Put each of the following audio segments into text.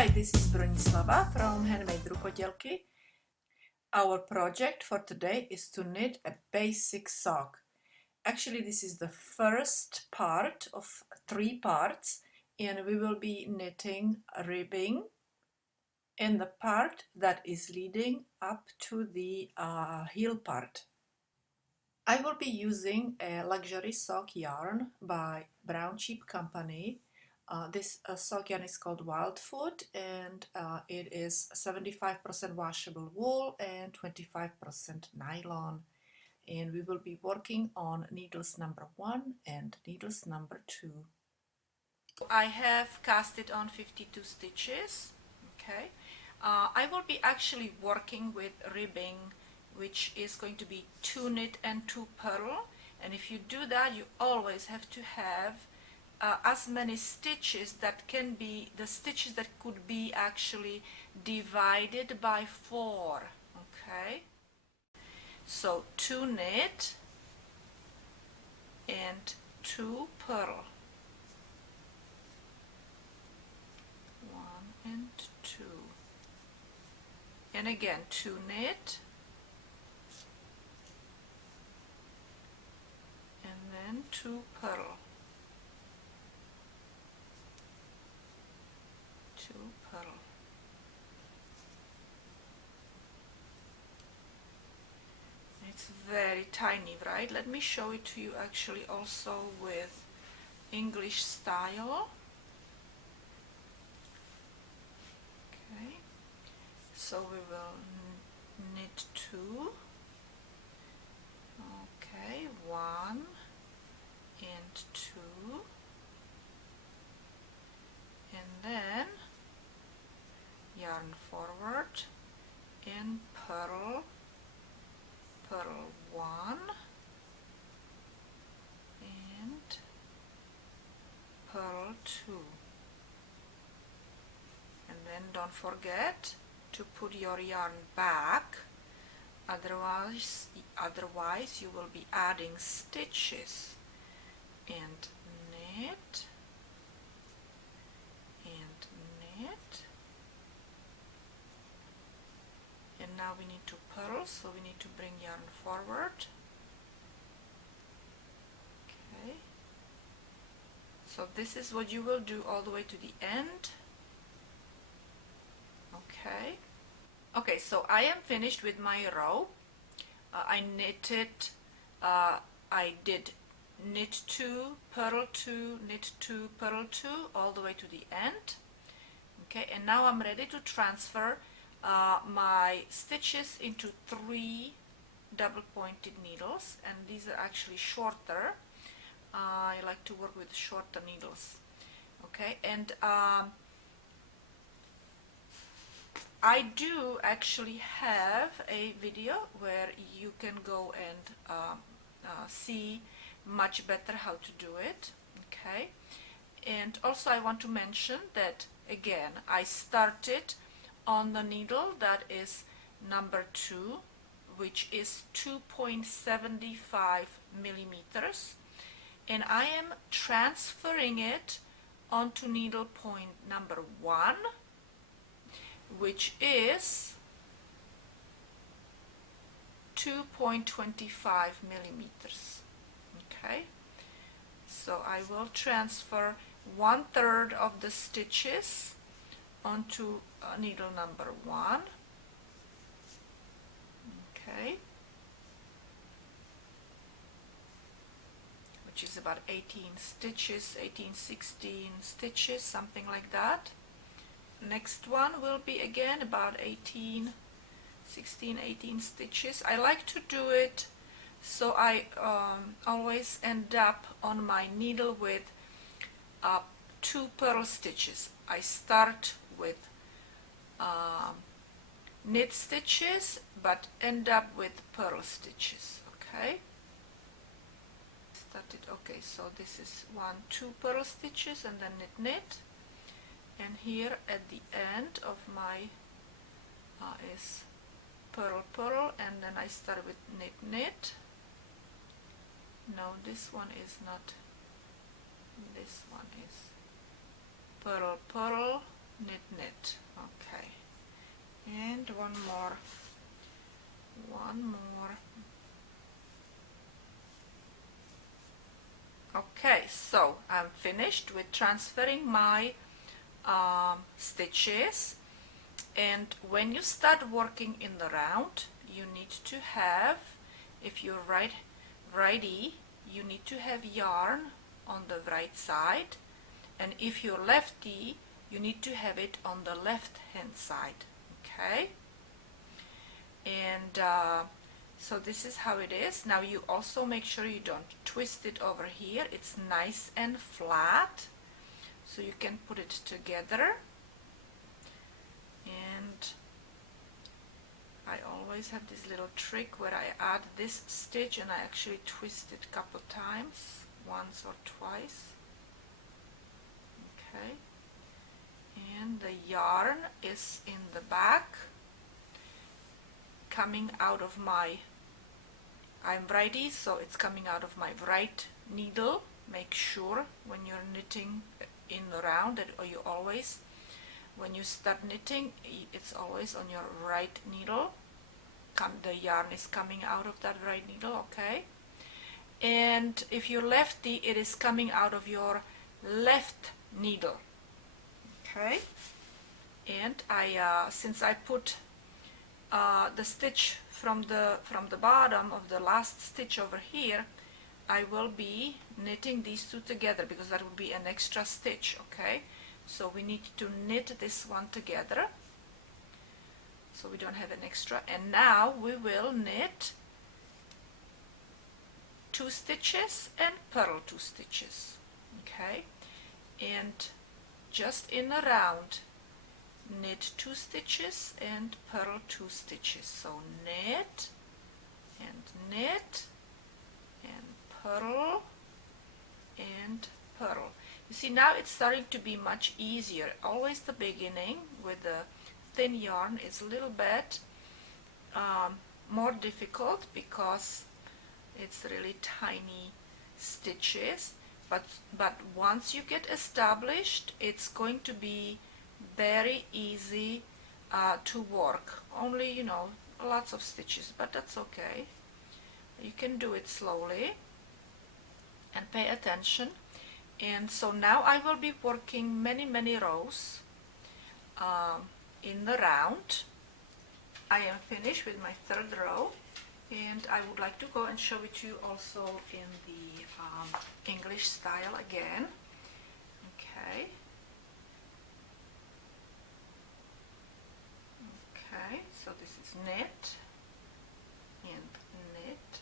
Hi, this is Bronislava from HandMadeRukodelky. Our project for today is to knit a basic sock. Actually, this is the first part of 3 parts, and we will be knitting ribbing in the part that is leading up to the heel part. I will be using a luxury sock yarn by Brown Sheep Company. This sock yarn is called Wildfoot, and it is 75% washable wool and 25% nylon. And we will be working on needles number 1 and needles number 2. I have cast it on 52 stitches. Okay, I will be actually working with ribbing, which is going to be 2 knit and 2 purl. And if you do that, you always have to have as many stitches that can be the stitches that could be actually divided by 4. Okay, so 2 knit and 2 purl, 1 and 2, and again 2 knit and then 2 purl, 2 purl. It's very tiny, right? Let me show it to you actually also with English style. Okay, so we will knit 2. Okay, 1 and 2, and then yarn forward and purl 1 and purl 2, and then don't forget to put your yarn back, otherwise you will be adding stitches, and knit and knit, and now we need to purl, so we need to bring yarn forward. Okay, so this is what you will do all the way to the end. Okay, so I am finished with my row. I knitted, I did knit 2, purl 2, knit 2, purl 2 all the way to the end. Okay, and now I'm ready to transfer my stitches into 3 double pointed needles, and these are actually shorter. I like to work with shorter needles. Okay, and I do actually have a video where you can go and see much better how to do it. Okay, and also I want to mention that again I started on the needle that is number 2, which is 2.75 millimeters, and I am transferring it onto needle point number 1, which is 2.25 millimeters. Okay, so I will transfer 1/3 of the stitches onto needle number 1. Okay, which is about 18 stitches, 16 stitches, something like that. Next one will be again about 18 stitches. I like to do it so I always end up on my needle with 2 purl stitches. I start with knit stitches but end up with purl stitches. Okay, okay, so this is 2 purl stitches and then knit, and here at the end of my is purl, and then I start with knit. No, this one is not, this one is purl, knit, knit. Okay, and one more. Okay, so I'm finished with transferring my stitches, and when you start working in the round, you need to have, if you're righty, you need to have yarn on the right side, and if you're lefty, you need to have it on the left hand side. Okay, and so this is how it is. Now you also make sure you don't twist it over here. It's nice and flat, so you can put it together. And I always have this little trick where I add this stitch and I actually twist it a couple times, once or twice. Okay, and the yarn is in the back, coming out of my, I'm righty, so it's coming out of my right needle. Make sure when you're knitting in the round that you always, when you start knitting, it's always on your right needle. The yarn is coming out of that right needle, okay? And if you're lefty, it is coming out of your left needle, okay? And I, since I put the stitch from the bottom of the last stitch over here, I will be knitting these two together because that will be an extra stitch. Okay, so we need to knit this one together so we don't have an extra, and now we will knit 2 stitches and purl 2 stitches. Okay, and just in a round, knit 2 stitches and purl 2 stitches. So knit and knit and purl and purl. You see, now it's starting to be much easier. Always the beginning with the thin yarn is a little bit more difficult because it's really tiny stitches, but once you get established, it's going to be very easy to work. Only, you know, lots of stitches, but that's okay. You can do it slowly and pay attention. And so now I will be working many rows in the round. I am finished with my 3rd row, and I would like to go and show it to you also in the English style again. Okay. Okay, so this is knit and knit,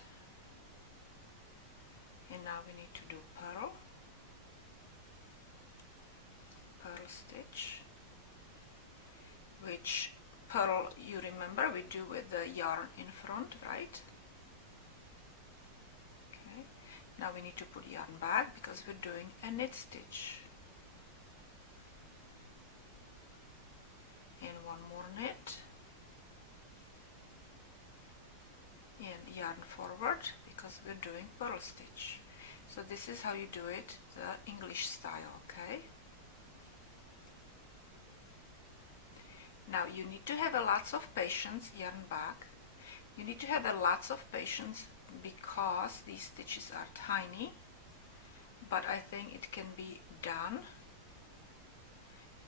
and now we need to do purl stitch, which purl, you remember, we do with the yarn in front, right? Okay, now we need to put yarn back because we're doing a knit stitch, and one more knit, and yarn forward because we're doing purl stitch. So this is how you do it the English style. Okay, now you need to have a lots of patience. Yarn back. You need to have a lots of patience because these stitches are tiny, but I think it can be done,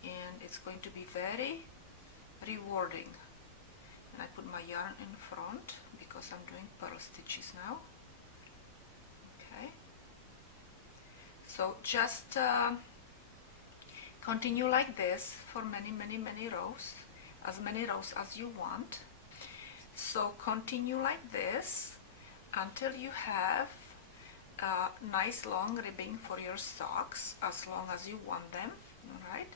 and it's going to be very rewarding. And I put my yarn in front because I'm doing purl stitches now. Okay, so just continue like this for many rows, as many rows as you want. So continue like this until you have a nice long ribbing for your socks, as long as you want them. Alright,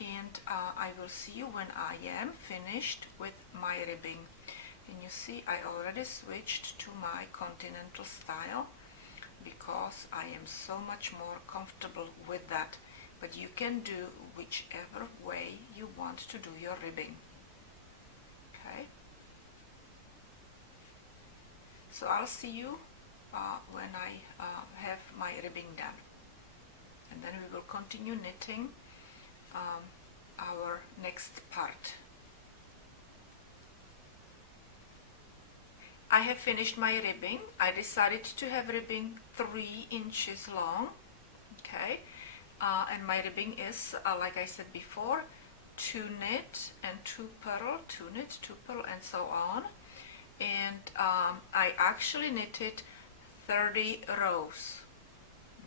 and I will see you when I am finished with my ribbing. And you see, I already switched to my continental style because I am so much more comfortable with that, but you can do whichever way you want to do your ribbing. Okay, so I'll see you when I have my ribbing done, and then we will continue knitting our next part. I have finished my ribbing. I decided to have ribbing 3 inches long, okay, and my ribbing is, like I said before, 2 knit and 2 purl, 2 knit, 2 purl, and so on. And I actually knitted 30 rows,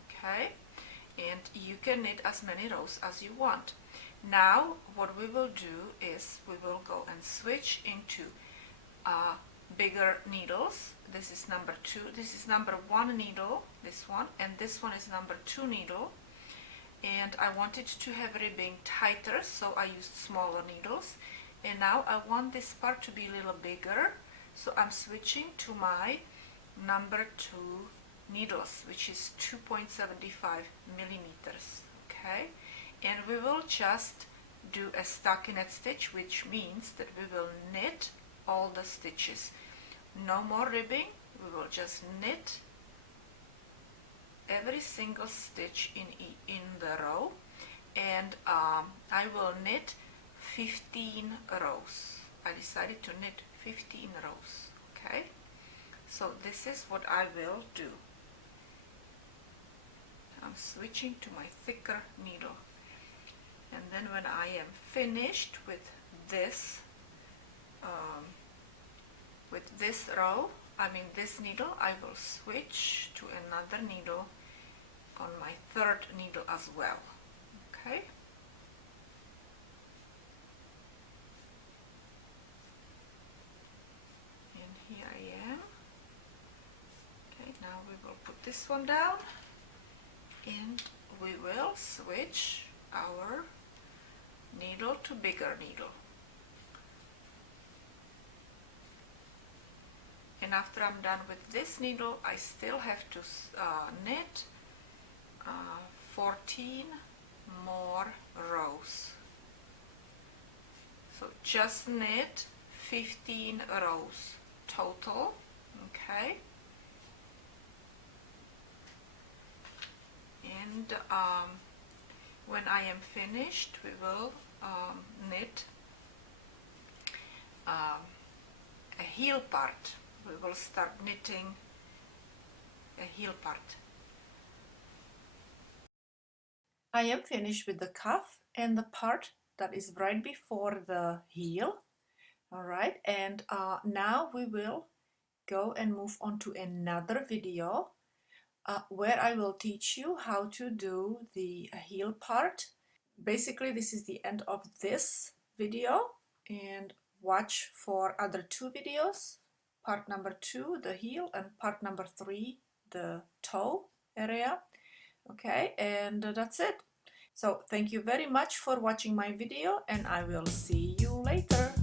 okay, and you can knit as many rows as you want. Now what we will do is we will go and switch into bigger needles. This is number 2, this is number 1 needle, this one, and this one is number 2 needle. And I wanted to have ribbing tighter, so I used smaller needles. And now I want this part to be a little bigger, so I'm switching to my number 2 needles, which is 2.75 millimeters, okay. And we will just do a stockinette stitch, which means that we will knit all the stitches. No more ribbing, we will just knit every single stitch in the row, and I will knit 15 rows. I decided to knit 15 rows, okay. So this is what I will do. I'm switching to my thicker needle, and then when I am finished with this row, this needle, I will switch to another needle on my 3rd needle as well, okay. And here I am. Okay, now we will put this one down, and we will switch our needle to bigger needle. And after I'm done with this needle, I still have to knit 14 more rows. So just knit 15 rows total, okay. And when I am finished, we will knit a heel part. We will start knitting a heel part. I am finished with the cuff and the part that is right before the heel. All right, and now we will go and move on to another video where I will teach you how to do the heel part. Basically, this is the end of this video, and watch for other 2 videos. Part number 2, the heel, and part number 3, the toe area. Okay, and that's it. So thank you very much for watching my video, and I will see you later.